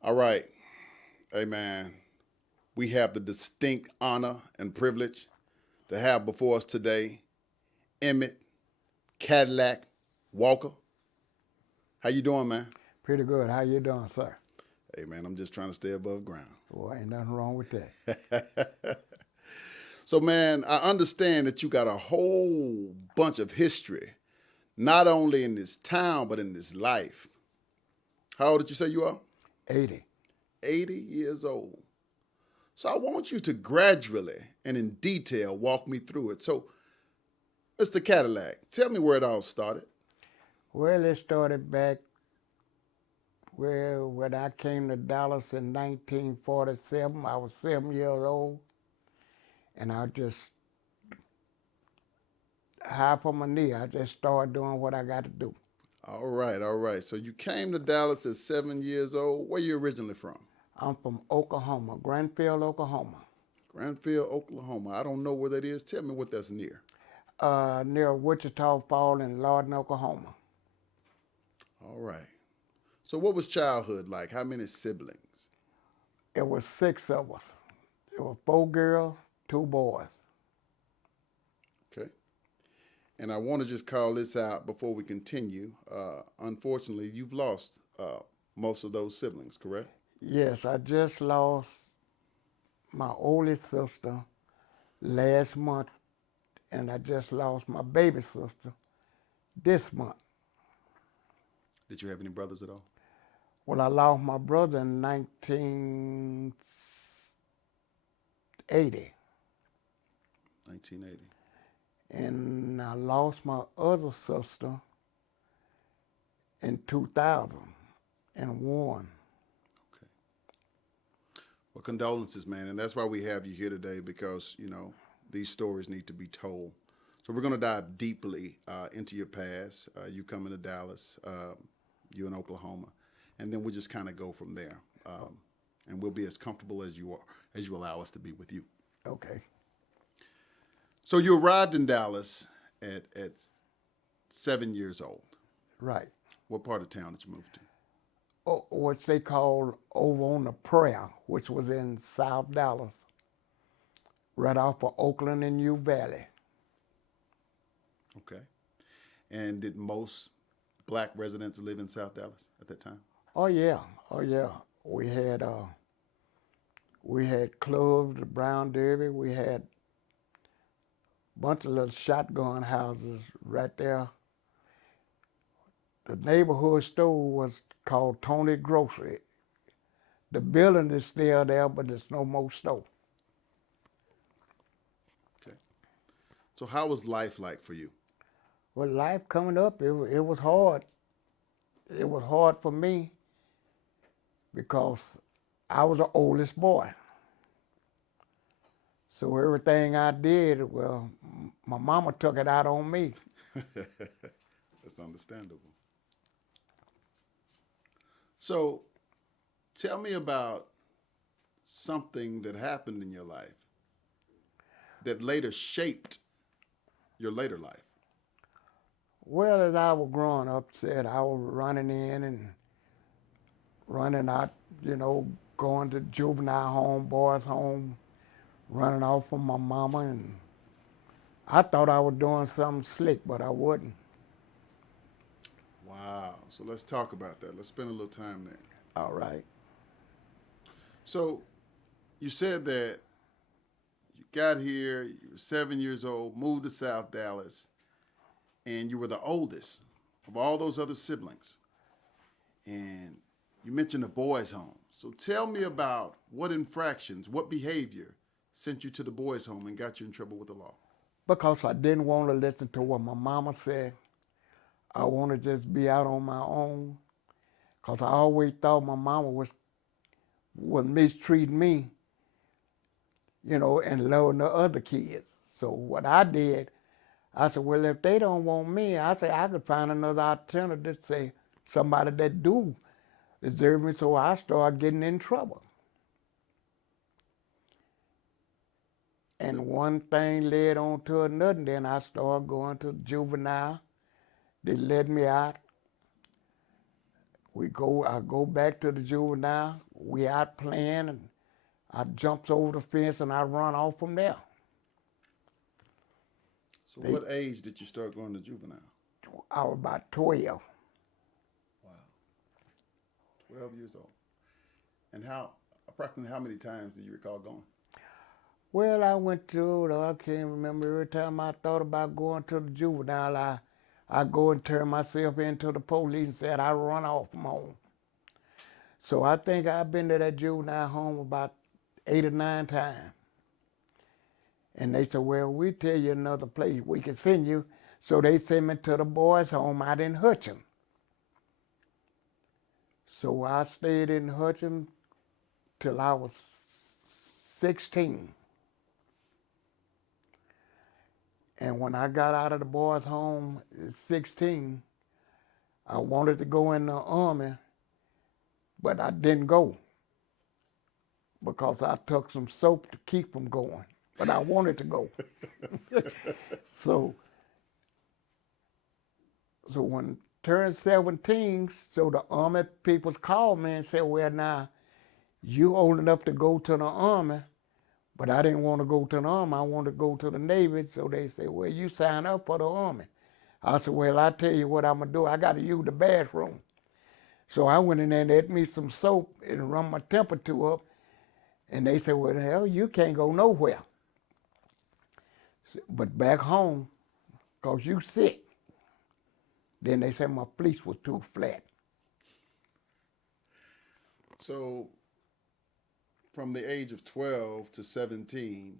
All right. Hey, man. We have the distinct honor and privilege to have before us today Emmett Cadillac Walker. How you doing, man? Pretty good. How you doing, sir? Hey, man, I'm just trying to stay above ground. Well, ain't nothing wrong with that. So, man, I understand that you got a whole bunch of history, not only in this town, but in this life. How old did you say you are? 80. 80 years old. So I want you to gradually and in detail walk me through it. So, Mr. Cadillac, tell me where it all started. Well, it started back when I came to Dallas in 1947. I was 7 years old, and I just high from my knee. I just started doing what I got to do. All right, all right. So you came to Dallas at 7 years old. Where you originally from? I'm from Oklahoma, Granfield, Oklahoma, Granfield, Oklahoma. I don't know where that is. Tell me what that's near. near Wichita Falls and Lawton, Oklahoma. All right. So what was childhood like? How many siblings? It was six of us. It was four girls, two boys. Okay. And I want to just call this out before we continue. Unfortunately, you've lost most of those siblings, correct? Yes, I just lost my oldest sister last month, and I just lost my baby sister this month. Did you have any brothers at all? Well, I lost my brother in 1980, 1980. and I lost my other sister in 2001. Okay. Well, condolences, man. And that's why we have you here today because, these stories need to be told. So we're going to dive deeply into your past. You coming to Dallas, you in Oklahoma, and then we'll just kind of go from there. And we'll be as comfortable as you are, as you allow us to be with you. Okay. So you arrived in Dallas at 7 years old. Right. What part of town did you move to? What they call over on the Prayer, which was in South Dallas, right off of Oakland and U Valley. Okay. And did most black residents live in South Dallas at that time? Oh yeah, oh yeah. We had clubs, the Brown Derby. We had a bunch of little shotgun houses right there. The neighborhood store was called Tony Grocery. The building is still there, but there's no more store. Okay. So how was life like for you? Well, life coming up, it was hard. It was hard for me because I was the oldest boy. So everything I did, well, my mama took it out on me. That's understandable. So tell me about something that happened in your life that later shaped your later life. Well, as I was growing up, said I was running in and running out, you know, going to juvenile home, boys home, running off from my mama, and I thought I was doing something slick, but I wasn't. Wow. So let's talk about that. Let's spend a little time there. All right. So you said that you got here, you were 7 years old, moved to South Dallas, and you were the oldest of all those other siblings. And you mentioned the boys' home. So tell me about what infractions, what behavior sent you to the boys' home and got you in trouble with the law. Because I didn't want to listen to what my mama said. I want to just be out on my own. Because I always thought my mama was mistreating me, you know, and loving the other kids. So what I did, I said, well, if they don't want me, I said I could find another alternative, say somebody that do deserve me. So I started getting in trouble. And one thing led on to another. Then I started going to juvenile. They let me out. I go back to the juvenile. we out playing, and I jumps over the fence and I run off from there. So what age did you start going to juvenile? I was about 12. Wow. 12 years old. And approximately how many times do you recall going? Well, I went to, I can't remember, every time I thought about going to the juvenile, I go and turn myself into the police and said I run off from home. So I think I've been to that juvenile home about 8 or 9 times. And they said, well, we tell you another place we can send you. So they sent me to the boys' home out in Hutchin. So I stayed in Hutchin till I was 16. And when I got out of the boys' home at 16, I wanted to go in the army, but I didn't go because I took some soap to keep from going. But I wanted to go. So when I turned 17, so the army people called me and said, well, now, you old enough to go to the army, but I didn't want to go to the army. I wanted to go to the Navy. So they said, well, you sign up for the army. I said, well, I tell you what I'm going to do. I got to use the bathroom. So I went in there and ate me some soap and run my temperature up. And they said, well, hell, you can't go nowhere. But back home, because you sick. Then they said my fleece was too flat. So from the age of 12 to 17,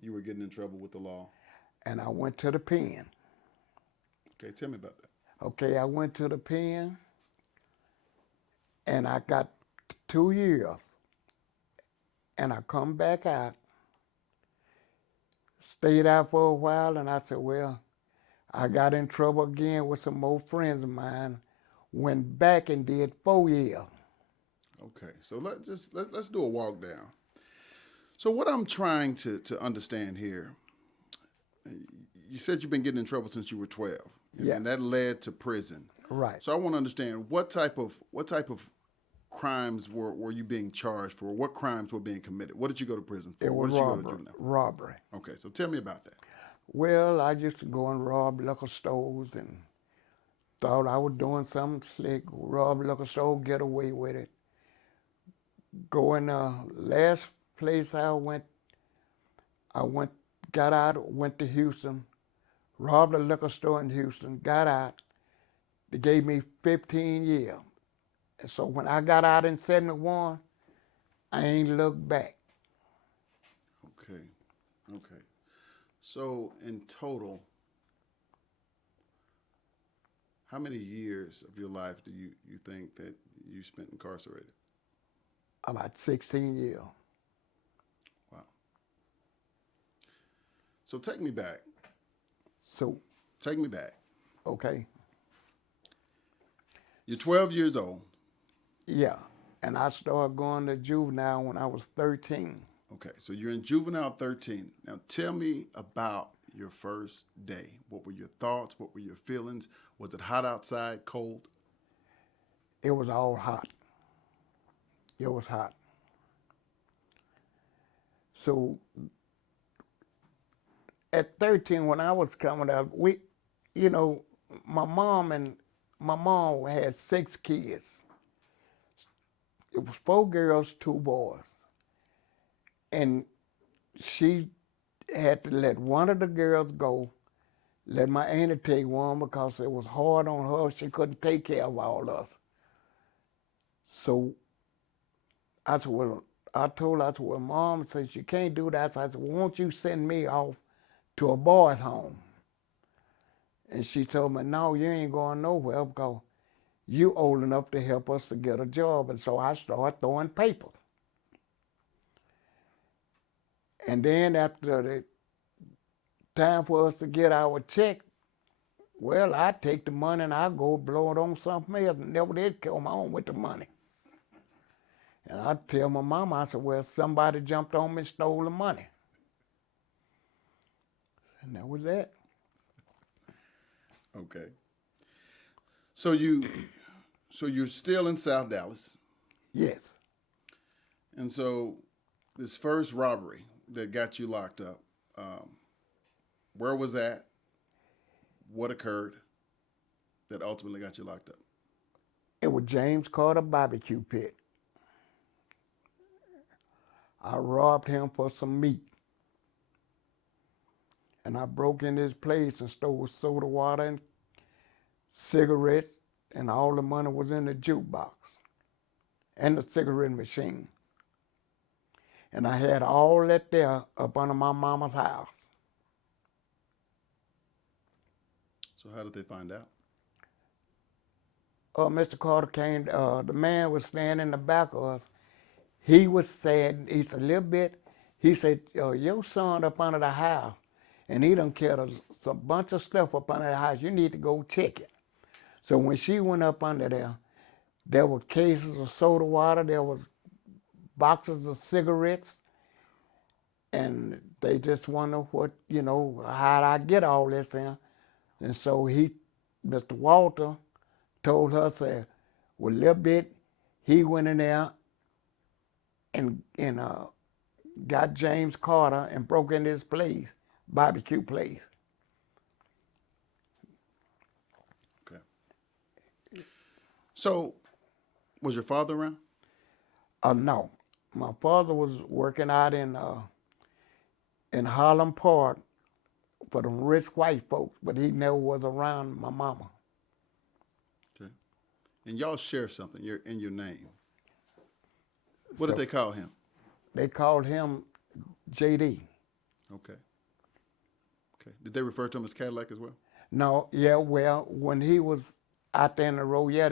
you were getting in trouble with the law. And I went to the pen. Okay, tell me about that. Okay, I went to the pen, and I got 2 years. And I come back out, stayed out for a while, and I said, well, I got in trouble again with some old friends of mine, went back and did 4 years. Okay, so let's do a walk down. So what I'm trying to understand here, you said you've been getting in trouble since you were 12, and that led to prison. Right. So I want to understand what type of crimes were you being charged for? What crimes were being committed? What did you go to prison for? It was what did you go to juvenile for? robbery. Okay, so tell me about that. Well, I used to go and rob liquor stores and thought I was doing something slick, rob liquor store, get away with it. Go in the last place I went, got out, went to Houston, robbed a liquor store in Houston, got out. They gave me 15 years. And so when I got out in 71, I ain't looked back. Okay, okay. So in total, how many years of your life do you think that you spent incarcerated? About 16 years. Wow. So take me back. So, Take me back. okay, You're 12 years old. yeah. And I started going to juvenile when I was 13. Okay, so you're in juvenile 13. Now tell me about your first day. What were your thoughts? What were your feelings? Was it hot outside, cold? It was all hot. It was hot. So at 13, when I was coming up, my mom had 6 kids. It was 4 girls, 2 boys. And she had to let one of the girls go, let my auntie take one because it was hard on her. She couldn't take care of all of us. So I said, I told her, well, Mom, since you can't do that, I said, well, won't you send me off to a boys' home? And she told me, no, you ain't going nowhere because you old enough to help us to get a job. And so I started throwing papers. And then after the time for us to get our check, well, I take the money and I go blow it on something else and never did come home with the money. And I tell my mama, I said, well, somebody jumped on me and stole the money. And that was it. Okay. So you're still in South Dallas. Yes. And so, this first robbery that got you locked up, where was that? What occurred that ultimately got you locked up? It was James Carter barbecue pit. I robbed him for some meat. And I broke in his place and stole soda water and cigarettes, and all the money was in the jukebox and the cigarette machine. And I had all that there up under my mama's house. So, how did they find out? Mr. Carter came, the man was standing in the back of us. He was sad, he said, a little bit, he said, your son up under the house, and he done killed a bunch of stuff up under the house. You need to go check it. So when she went up under there were cases of soda water, there was boxes of cigarettes, and they just wonder what, how'd I get all this in? And so Mr. Walter, told her, said, well, a little bit, he went in there and got James Carter and broke into his place, barbecue place. Okay. So, was your father around? No, my father was working out in Harlem Park for them rich white folks, but he never was around my mama. Okay. And y'all share something in your name. What did So they call him? they called him JD. Okay. Okay. Did they refer to him as Cadillac as well? No, yeah, well, when he was out there in the road, yeah,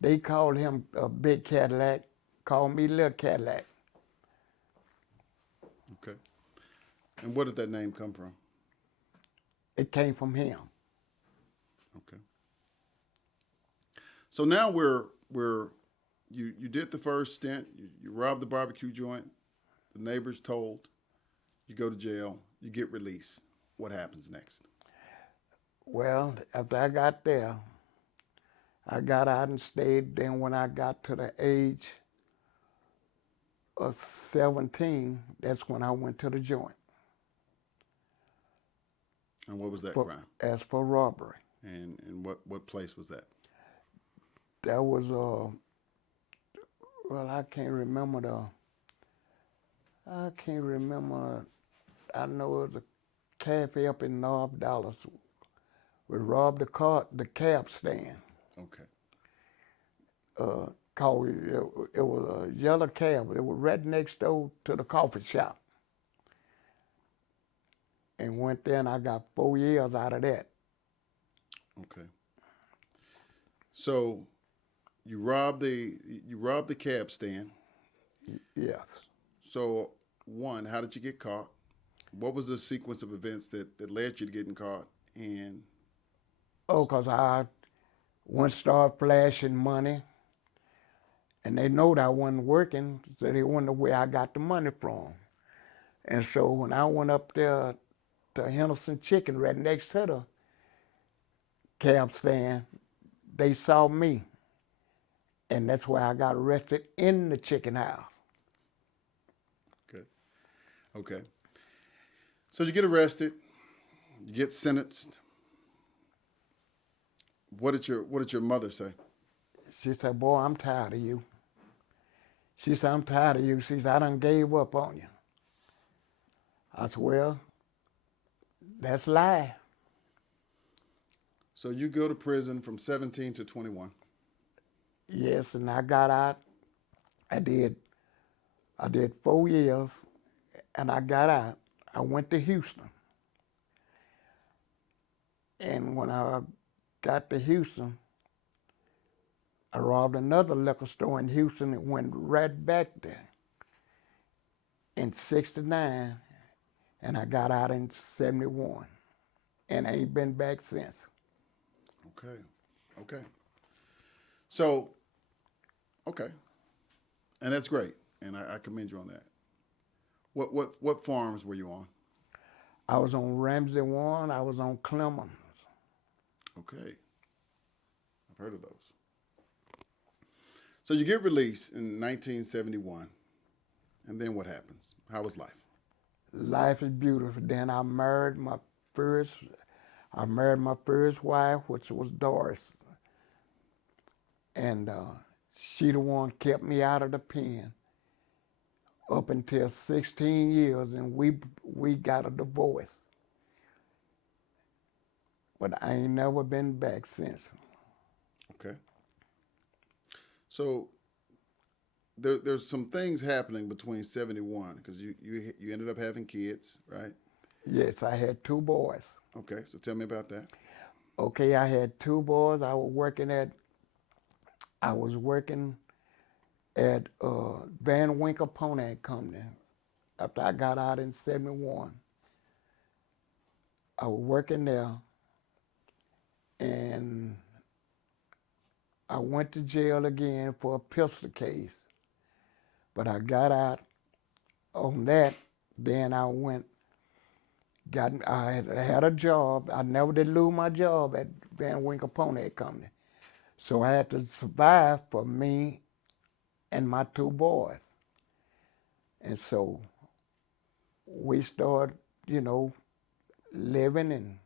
they called him a big Cadillac, called me little Cadillac. Okay. And where did that name come from? It came from him. Okay. So now you did the first stint. You robbed the barbecue joint. The neighbors told. You go to jail. You get released. What happens next? Well, after I got there, I got out and stayed. Then when I got to the age of 17, that's when I went to the joint. And what was that crime? As for robbery. And what place was that? That was, well, I can't remember. I know it was a cafe up in North Dallas. We robbed the cab stand. Okay. It was a yellow cab. It was right next door to the coffee shop. And went there, and I got 4 years out of that. Okay. So you robbed the cab stand. Yes. So one, how did you get caught? What was the sequence of events that led you to getting caught? And Because I once started flashing money, and they know that I wasn't working, so they wonder where I got the money from. And so when I went up there to Henderson Chicken right next to the cab stand, they saw me. And that's why I got arrested in the chicken house. okay. Okay. So you get arrested, you get sentenced. What did your mother say? She said, boy, I'm tired of you. She said, I'm tired of you. She said, I done gave up on you. I said, well, that's life. So you go to prison from 17 to 21. Yes, and I got out. I did 4 years, and I got out. I went to Houston. And when I got to Houston, I robbed another liquor store in Houston and went right back there in 69, and I got out in 71. And I ain't been back since. Okay. Okay. So, okay. And that's great. And I commend you on that. What farms were you on? I was on Ramsey 1, I was on Clemens. Okay. I've heard of those. So you get released in 1971. And then what happens? How was life? Life is beautiful. Then first, I married my first wife, which was Doris, and she the one kept me out of the pen up until 16 years, and we got a divorce. But I ain't never been back since. Okay. So there's some things happening between 71 because you ended up having kids, right? Yes, I had two boys. Okay. So tell me about that. Okay, I had two boys. I was working at Van Winkle Pony Company after I got out in 71. I was working there, and I went to jail again for a pistol case. But I got out on that. Then I had a job. I never did lose my job at Van Winkle Pony Company. So I had to survive for me and my two boys. And so we started, living, and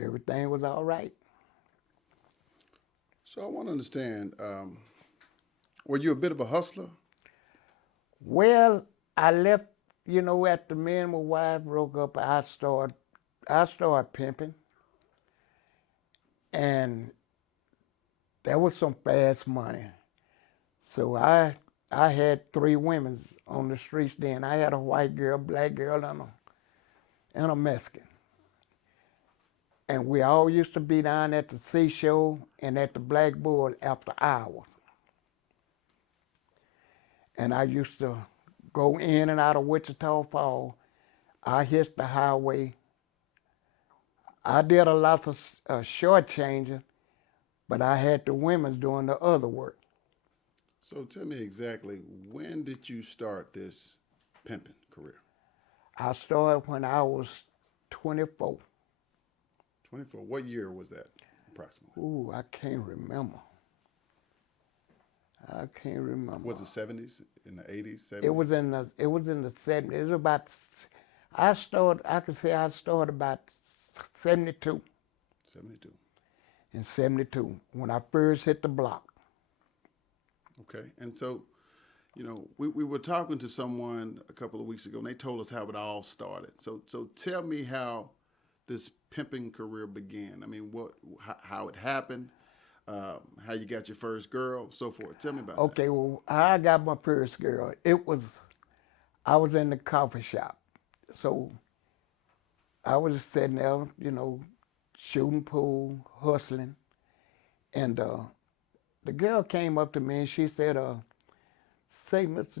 everything was all right. So I want to understand. Were you a bit of a hustler? Well, I left, after me and my wife broke up, I started pimping. And that was some fast money. So I had three women on the streets then. I had a white girl, black girl, and a Mexican. And we all used to be down at the seashore and at the Black Bull after hours. And I used to go in and out of Wichita Falls. I hit the highway. I did a lot of short changing, but I had the women doing the other work. So tell me exactly, when did you start this pimping career? I started when I was 24. 24. What year was that approximately? Ooh, I can't remember. I can't remember. Was it 70s, in the 80s, 70s? It was in the 70s. It was about I could say I started about 72. 72. In 72 when I first hit the block. Okay. And so, we were talking to someone a couple of weeks ago, and they told us how it all started. So tell me how this pimping career began. I mean, how it happened, how you got your first girl, so forth. Tell me about that. Okay, well, how I got my first girl, I was in the coffee shop. So I was sitting there, shooting pool, hustling. And the girl came up to me and she said, say, mister,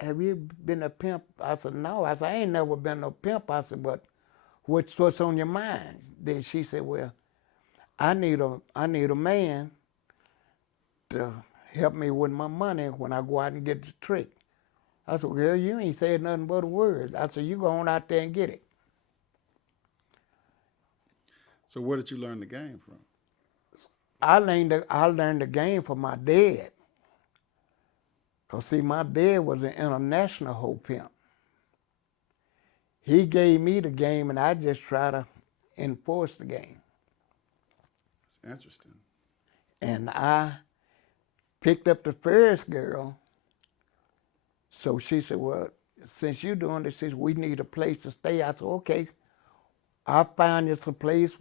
have you been a pimp? I said, no. I said, I ain't never been no pimp. I said, but what's on your mind? Then she said, well, I need a man to help me with my money when I go out and get the trick. I said, girl, you ain't said nothing but words. I said, you go on out there and get it. So where did you learn the game from? I learned the game from my dad. Cause see, my dad was an international hoe pimp. He gave me the game, and I just try to enforce the game. That's interesting. And I picked up the first girl. So she said, well, since you're doing this, we need a place to stay. I said, okay, I'll find us a place.